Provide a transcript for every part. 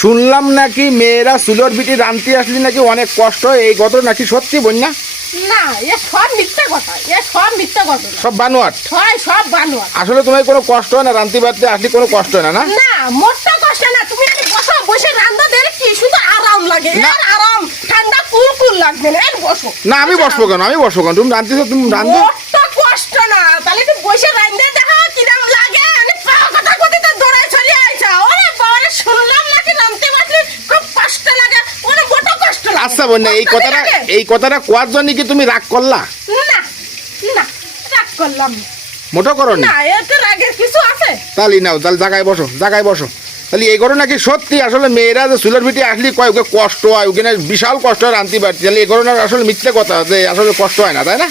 শুনলাম নাকি মেয়েরা চুলোর বিটি রান্তি আসলে নাকি অনেক কষ্ট হয়, এই কথা নাকি সত্যি বন্যা? না, এ সব মিথ্যা কথা, সব বানোয়াট। হয় সব বানোয়াট। আসলে তোমার কোনো কষ্ট হয় না রান্তি বাড়তে আসলে কোনো কষ্ট হয় না? না না, মোটটা কষ্ট না। তুমি এখানে বসো, বসে রান্না দিলে কি শুধু আরাম লাগে। না। আর আরাম, ঠান্ডা কুল লাগবে না। এর বসো। না আমি বসবো কেন, তুমি রান্তিছো, তুমি রান্ধো। মোটটা কষ্ট না, তাহলে তুমি বসে রান্না দেখা কিরম লাগে। আমি পাও কথা কইতে দৌড়াই চলে আইছা। ওরে বাবা, শুনলাম নাকি রান্তে বসলে খুব কষ্ট লাগে। ওরে মোটা কষ্ট লাগে। আচ্ছা বন্যা, এই কথাটা কোয়ার জন্য কি তুমি রাগ করলা? না, না, রাগ করলাম না। মোটো করো না, এতে রাগের কিছু আছে? তাহলে নাও, তাহলে জায়গায় বসো। তাহলে এই ঘটনা নাকি সত্যি? আসলে মেয়েরা যে চুলের ভিটে আসলে কয় ওকে কষ্ট হয়, ওখানে বিশাল কষ্ট হয় রান্তি বাড়তি, তাহলে এই ঘটনা আসলে মিথ্যে কথা যে আসলে কষ্ট হয় না, তাই না?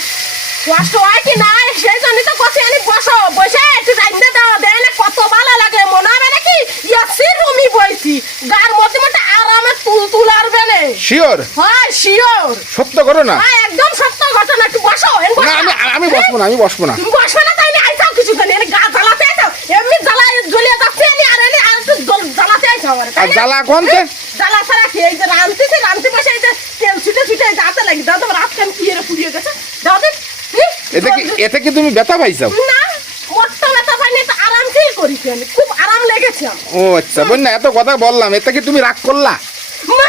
কষ্ট হয় কি না সেই জন্যই তো কথা। আমি বসো, বসে একটু রান্না দাও, দেয় কত ভালো লাগে। মনে হবে নাকি ইয়াসি রুমি বইছি, গার মধ্যে মধ্যে আরামে তুলার বেলে। শিওর? হয় শিওর, সত্য ঘটনা? হয় একদম সত্য ঘটনা। একটু বসো। না আমি বসবো না। তুমি বসবে না তাই না? আইসাও কিছু জানি গা জ্বালাতে আইসাও। এমনি জ্বালায় জ্বলিয়ে যাচ্ছে আর একটু জ্বালাতে আইসাও। আর জ্বালা কোনতে? জ্বালা ছাড়া কি? এই যে রান্তি বসে এই যে তেল ছুটে যাতে লাগে। দাও তো রাত কেন কি এর পুড়িয়ে গেছে। দাও দিন। এতে কি তুমি ব্যথা পাইছাও? না, মোটটা ব্যথা পাইনি তো, আরাম ফিল করেছি আমি। খুব আরাম লেগেছে আমার। ও আচ্ছা বন্যা, এত কথা বললাম, এতে কি তুমি রাগ করলা? মা,